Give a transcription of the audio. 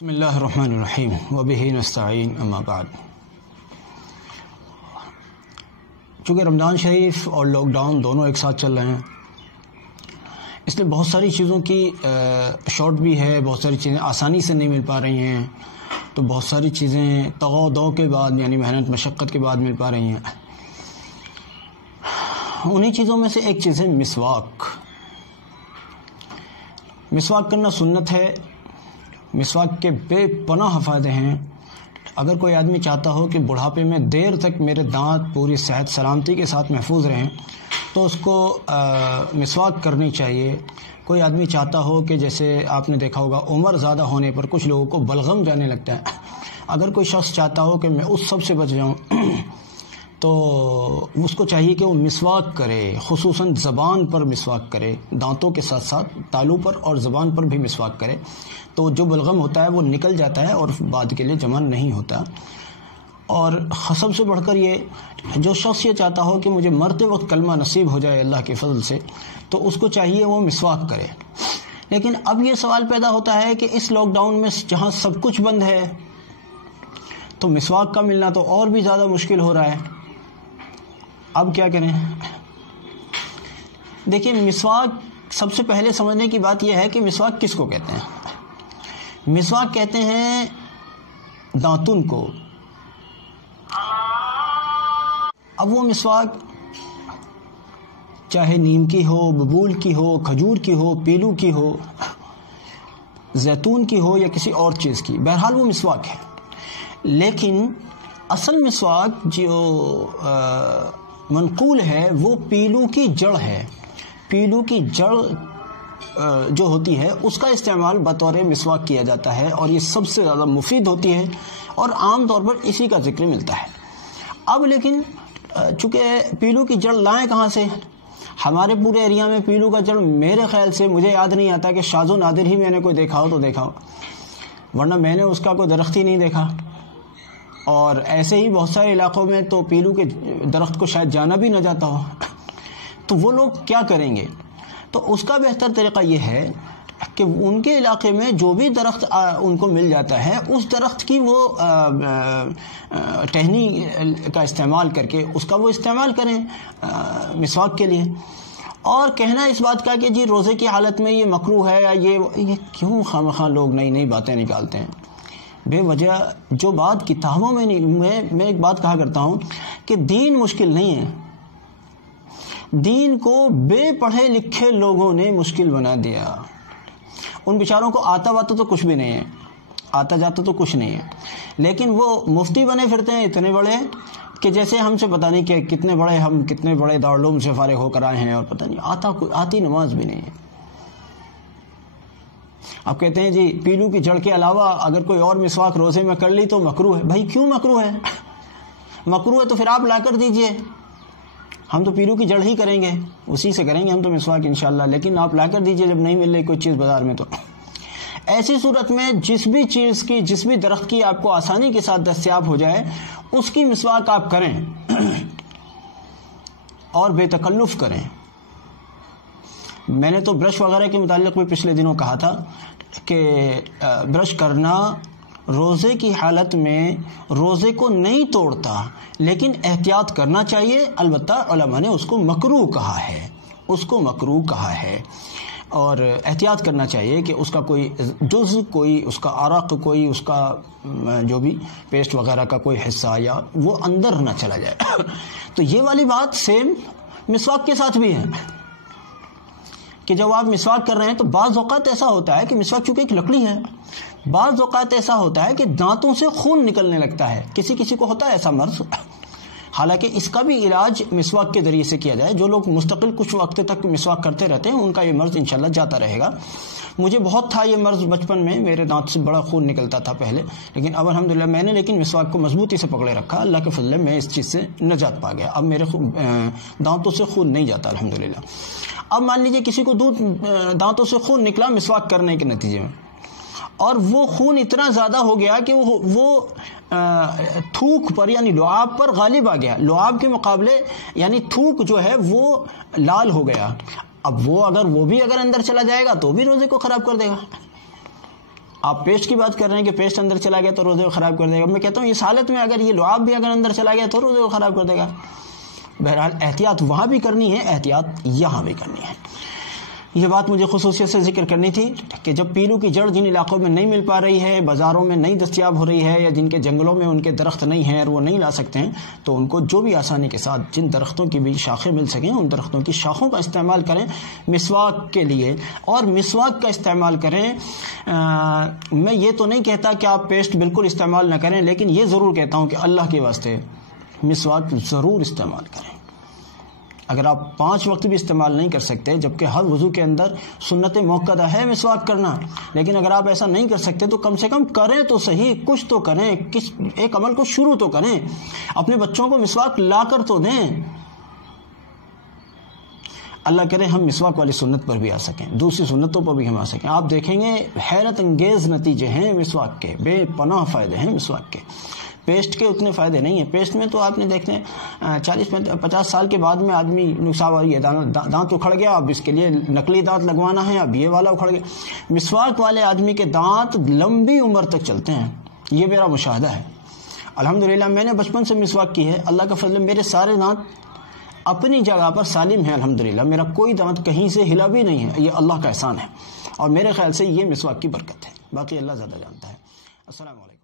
بسم اللہ الرحمن الرحیم وبہ نستعین اما بعد۔ چونکہ رمضان شریف اور لاک ڈاؤن دونوں ایک ساتھ چل رہے ہیں، اس لیے بہت ساری چیزوں کی شارٹ بھی ہے، بہت ساری چیزیں آسانی سے نہیں مل پا رہی ہیں، تو بہت ساری چیزیں تغو دو کے بعد یعنی محنت مشقت کے بعد مل پا رہی ہیں۔ انہی چیزوں میں سے ایک چیز ہے مسواک۔ مسواک کرنا سنت ہے۔ مسواک کے بے پناہ فائدے ہیں۔ اگر کوئی آدمی چاہتا ہو کہ بڑھاپے میں دیر تک میرے دانت پوری صحت سلامتی کے ساتھ محفوظ رہیں تو اس کو مسواک کرنی چاہیے۔ کوئی آدمی چاہتا ہو کہ جیسے آپ نے دیکھا ہوگا عمر زیادہ ہونے پر کچھ لوگوں کو بلغم جانے لگتا ہے، اگر کوئی شخص چاہتا ہو کہ میں اس سب سے بچ جاؤں تو اس کو چاہیے کہ وہ مسواک کرے، خصوصاً زبان پر مسواک کرے، دانتوں کے ساتھ ساتھ تالو پر اور زبان پر بھی مسواک کرے، تو جو بلغم ہوتا ہے وہ نکل جاتا ہے اور بعد کے لیے جمع نہیں ہوتا۔ اور سب سے بڑھ کر یہ جو شخص یہ چاہتا ہو کہ مجھے مرتے وقت کلمہ نصیب ہو جائے اللہ کے فضل سے، تو اس کو چاہیے وہ مسواک کرے۔ لیکن اب یہ سوال پیدا ہوتا ہے کہ اس لاک ڈاؤن میں جہاں سب کچھ بند ہے تو مسواک کا ملنا تو اور بھی زیادہ مشکل ہو رہا ہے۔ اب کیا کریں؟ دیکھیں، مسواک سب سے پہلے سمجھنے کی بات یہ ہے کہ مسواک کس کو کہتے ہیں۔ مسواک کہتے ہیں دانتن کو۔ اب وہ مسواک چاہے نیم کی ہو، ببول کی ہو، کھجور کی ہو، پیلو کی ہو، زیتون کی ہو یا کسی اور چیز کی، بہرحال وہ مسواک ہے۔ لیکن اصل مسواک جو منقول ہے وہ پیلو کی جڑ ہے۔ پیلو کی جڑ جو ہوتی ہے اس کا استعمال بطور مسواک کیا جاتا ہے، اور یہ سب سے زیادہ مفید ہوتی ہے اور عام طور پر اسی کا ذکر ملتا ہے۔ اب لیکن چونکہ پیلو کی جڑ لائیں کہاں سے؟ ہمارے پورے ایریا میں پیلو کا جڑ میرے خیال سے مجھے یاد نہیں آتا کہ شاذ و نادر ہی میں نے کوئی دیکھا ہو تو دیکھا ہو، ورنہ میں نے اس کا کوئی درخت ہی نہیں دیکھا۔ اور ایسے ہی بہت سارے علاقوں میں تو پیلو کے درخت کو شاید جانا بھی نہ جاتا ہو، تو وہ لوگ کیا کریں گے؟ تو اس کا بہتر طریقہ یہ ہے کہ ان کے علاقے میں جو بھی درخت ان کو مل جاتا ہے اس درخت کی وہ ٹہنی کا استعمال کر کے اس کا وہ استعمال کریں مسواک کے لیے۔ اور کہنا اس بات کا کہ جی روزے کی حالت میں یہ مکروہ ہے یا یہ کیوں خواہ لوگ نئی نئی باتیں نکالتے ہیں بے وجہ۔ جو بات کتابوں میں نہیں، میں ایک بات کہا کرتا ہوں کہ دین مشکل نہیں ہے، دین کو بے پڑھے لکھے لوگوں نے مشکل بنا دیا۔ ان بیچاروں کو آتا واتا تو کچھ بھی نہیں ہے، آتا جاتا تو کچھ نہیں ہے، لیکن وہ مفتی بنے پھرتے ہیں اتنے بڑے کہ جیسے ہم سے پتہ نہیں کہ کتنے بڑے دارالعلوم سے فارغ ہو کر آئے ہیں اور پتہ نہیں آتی نماز بھی نہیں ہے۔ اب کہتے ہیں جی پیلو کی جڑ کے علاوہ اگر کوئی اور مسواک روزے میں کر لی تو مکروہ ہے۔ بھائی کیوں مکروہ ہے؟ مکروہ ہے تو پھر آپ لا کر دیجئے، ہم تو پیلو کی جڑ ہی کریں گے، اسی سے کریں گے ہم تو مسواک انشاءاللہ، لیکن آپ لا کر دیجئے جب نہیں مل رہی کوئی چیز بازار میں۔ تو ایسی صورت میں جس بھی درخت کی آپ کو آسانی کے ساتھ دستیاب ہو جائے اس کی مسواک آپ کریں اور بے تکلف کریں۔ میں نے تو برش وغیرہ کے متعلق بھی پچھلے دنوں کہا تھا کہ برش کرنا روزے کی حالت میں روزے کو نہیں توڑتا، لیکن احتیاط کرنا چاہیے۔ البتہ علماء نے اس کو مکروہ کہا ہے، اور احتیاط کرنا چاہیے کہ اس کا کوئی جز، کوئی اس کا عرق، کوئی اس کا جو بھی پیسٹ وغیرہ کا کوئی حصہ یا وہ اندر نہ چلا جائے۔ تو یہ والی بات سیم مسواک کے ساتھ بھی ہے کہ جب آپ مسواک کر رہے ہیں تو بعض اوقات ایسا ہوتا ہے کہ مسواک چونکہ ایک لکڑی ہے، بعض اوقات ایسا ہوتا ہے کہ دانتوں سے خون نکلنے لگتا ہے، کسی کو ہوتا ہے ایسا مرض۔ حالانکہ اس کا بھی علاج مسواک کے ذریعے سے کیا جائے۔ جو لوگ مستقل کچھ وقت تک مسواک کرتے رہتے ہیں ان کا یہ مرض انشاءاللہ جاتا رہے گا۔ مجھے بہت تھا یہ مرض بچپن میں، میرے دانت سے بڑا خون نکلتا تھا پہلے، لیکن اب الحمدللہ میں نے مسواک کو مضبوطی سے پکڑے رکھا، اللہ کے فضل میں اس چیز سے نجات پا گیا، اب میرے دانتوں سے خون نہیں جاتا الحمدللہ۔ اب مان لیجئے کسی کو دانتوں سے خون نکلا مسواک کرنے کے نتیجے میں، اور وہ خون اتنا زیادہ ہو گیا کہ وہ تھوک پر یعنی لعاب پر غالب آ گیا، لعاب کے مقابلے یعنی تھوک جو ہے وہ لال ہو گیا۔ اب وہ بھی اگر اندر چلا جائے گا تو بھی روزے کو خراب کر دے گا۔ آپ پیسٹ کی بات کر رہے ہیں کہ پیسٹ اندر چلا گیا تو روزے کو خراب کر دے گا. میں کہتا ہوں اس حالت میں اگر یہ لعاب بھی اگر اندر چلا گیا تو روزے کو خراب کر دے گا. بہرحال احتیاط وہاں بھی کرنی ہے, احتیاط یہاں بھی کرنی ہے. یہ بات مجھے خصوصیت سے ذکر کرنی تھی کہ جب پیلو کی جڑ جن علاقوں میں نہیں مل پا رہی ہے, بازاروں میں نہیں دستیاب ہو رہی ہے, یا جن کے جنگلوں میں ان کے درخت نہیں ہیں اور وہ نہیں لا سکتے ہیں, تو ان کو جو بھی آسانی کے ساتھ جن درختوں کی بھی شاخیں مل سکیں ان درختوں کی شاخوں کا استعمال کریں مسواک کے لیے, اور مسواک کا استعمال کریں. میں یہ تو نہیں کہتا کہ آپ پیسٹ بالکل استعمال نہ کریں, لیکن یہ ضرور کہتا ہوں کہ اللہ کے واسطے مسواک ضرور استعمال کریں. اگر آپ 5 وقت بھی استعمال نہیں کر سکتے, جبکہ ہر وضو کے اندر سنت موقدہ ہے مسواک کرنا, لیکن اگر آپ ایسا نہیں کر سکتے تو کم سے کم کریں تو صحیح, کچھ تو کریں, ایک عمل کو شروع تو کریں. اپنے بچوں کو مسواک لا کر تو دیں. اللہ کرے ہم مسواک والی سنت پر بھی آ سکیں, دوسری سنتوں پر بھی ہم آ سکیں. آپ دیکھیں گے حیرت انگیز نتیجے ہیں مسواک کے, بے پناہ فائدے ہیں مسواک کے. پیسٹ کے اتنے فائدے نہیں ہیں. پیسٹ میں تو آپ نے دیکھنے 40-50 سال کے بعد میں آدمی یہ دانت اکھڑ گیا, اب اس کے لیے نقلی دانت لگوانا ہے, اب یہ والا اکھڑ گیا. مسواک والے آدمی کے دانت لمبی عمر تک چلتے ہیں, یہ میرا مشاہدہ ہے. الحمدللہ میں نے بچپن سے مسواک کی ہے, اللہ کا فضل ہے, میرے سارے دانت اپنی جگہ پر سالم ہیں الحمدللہ. میرا کوئی دانت کہیں سے ہلا بھی نہیں ہے, یہ اللہ کا احسان ہے, اور میرے خیال سے یہ مسواک کی برکت ہے. باقی اللہ زیادہ جانتا ہے. السلام علیکم.